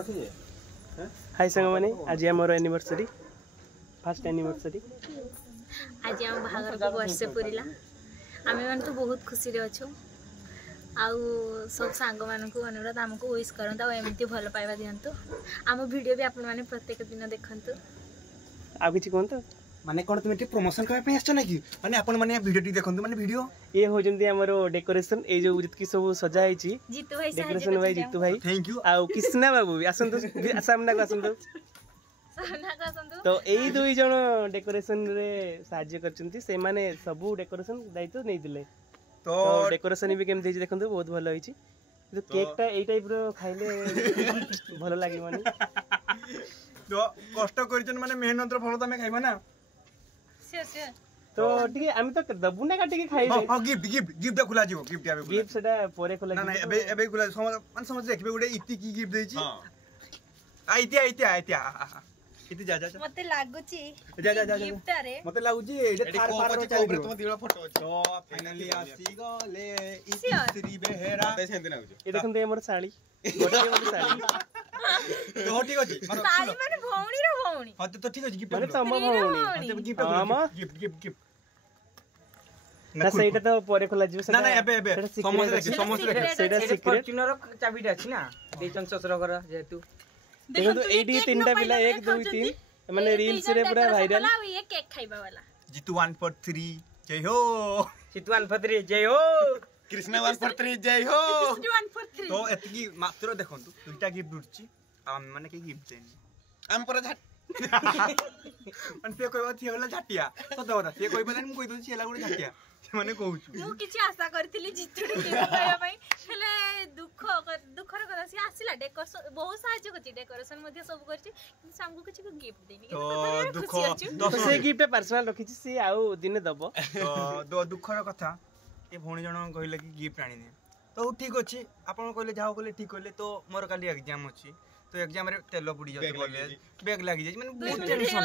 हाय संग माने आज हमर एनिवर्सरी फर्स्ट एनिवर्सरी आज हम बाहागर को वर्ष पूरीला आमे मन तो बहुत खुशी रे अछु आउ सब सांग मान को अनुरोध हमको विश करंता और एमती भल पाइबा दियंतु आम वीडियो भी आपण माने प्रत्येक दिन देखंतु आ किछि कोन माने कोन तुम प्रमोशन करे पे आछो नाकी माने आपण माने वीडियो टी देखंतु माने वीडियो ये हो जंती हमरो डेकोरेशन ए जो जितकी सब सजा हैची जीतू भाई डेकोरेशन भाई जीतू भाई थैंक यू आ कृष्णा बाबू भी आसंतु सामना को आसंतु तो एई दुई जण डेकोरेशन रे साहाय्य करचंती से माने सब डेकोरेशन दायित्व नै दिले तो डेकोरेशन भी केम देछि देखंतु बहुत भलो होईची तो केक टा एई टाइप रो खाइले भलो लागि माने तो कष्ट करिचन माने मेहनत रो फल तमे खाइबा ना तो ठीक है हम तो दबु ना काटी के खाइ हां गिफ्ट खुला जीवो गिफ्ट आबे गिफ्ट सेटा परे खुला ना ना एबे खुला मान समझ देखबे गुडे इति की गिफ्ट देछि हां आइतिया इति जा मते लागुची जा गिफ्ट रे मते लागुची एडे थार पार रो चाहि तुम दिला फोटो तो फाइनली आसी गले इति श्री बेहेरा ते सेंति लागुची ए देखन दे हमर साड़ी गोटे हमर साड़ी तो ठीक अछि साड़ी माने भौणी रो भौणी हां तो ठीक अछि गिफ्ट माने तम भौणी गिफ्ट ना सेटा तो परे खोला जिवो ना ना एबे समस्त देखे सेटा सीक्रेट फॉर्च्यूनर चाबीटा अछि ना देचन ससुर घर जेतु देखो तो एडी तीनटा पिला 1 2 3 माने रील्स रे पूरा वायरल ये केक खाइबा वाला जीतू 1 4 3 जय हो सितवान फतरी जय हो कृष्ण 1 4 3 जय हो 1 4 3 तो एतकी मात्र देखंतु दुईटा गिफ्ट उठची हम माने के गिफ्ट देनी हम पर झट अन से कोइ बात होला झटिया सत बता से कोइ बला मु कोइ दउ छेला गुडे झटिया से माने कहूछु मु किछि आशा करथिली जितुडी के कहया पई हेले दुखर करा से आसिला डेकोरेशन बहुत सहाय्य करछि डेकोरेशन मध्ये सब करछि किंतु हमको किछि गिफ्ट देनी तो दुख तो से गिफ्ट पर्सनल रखिछि से आउ दिने दबो तो दुखर कथा ए भौणी जण कहिला कि गिफ्ट आनी दे तो ठीक अछि आपण कहले जाओ कहले ठीक कहले तो मोर काली एग्जाम अछि तो एग्जाम रे तेल पुडी जाय कॉलेज बैग लागी जाय माने बहुत टेंशन